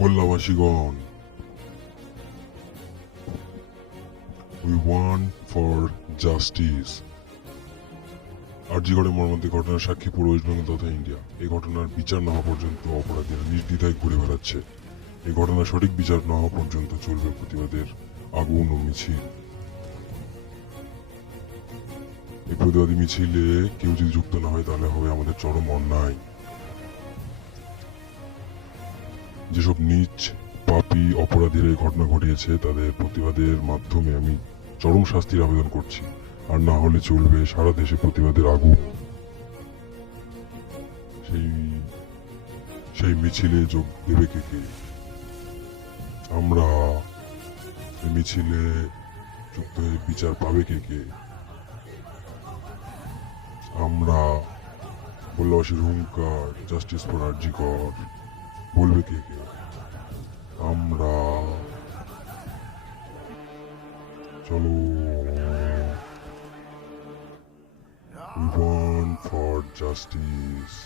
গোল্লাবাসীগণ, we want for justice. আরজিগড়ে মর্মান্তিক ঘটনার সাক্ষী পুরো ওয়েস্ট বেঙ্গল তথা ইন্ডিয়া। এই ঘটনার বিচার না হওয়া পর্যন্ত অপরাধীরা নির্দ্বিধায় ঘুরে বেড়াচ্ছে। এই ঘটনার সঠিক বিচার না হওয়া পর্যন্ত চলবে প্রতিবাদের আগুন ও মিছিল। এই প্রতিবাদী মিছিলে কেউ যদি যুক্ত না হয় তাহলে হবে আমাদের চরম অন্যায়। যেসব নীচ পাপী অপরাধীরা এই ঘটনা ঘটিয়েছে তাদের প্রতিবাদের মাধ্যমে আমি চরম শাস্তির আবেদন করছি। আর না হলে চলবে সারা দেশে প্রতিবাদের আগুন। সেই মিছিলে যোগ দেবে কে কে? আমরা এই মিছিলে যুক্ত হয়ে বিচার পাবে কে কে? আমরা গোল্লাবাসীর হুঙ্কার জাস্টিস ফর আরজিকর বলবে কে কে? আমরা চলো, we want for justice.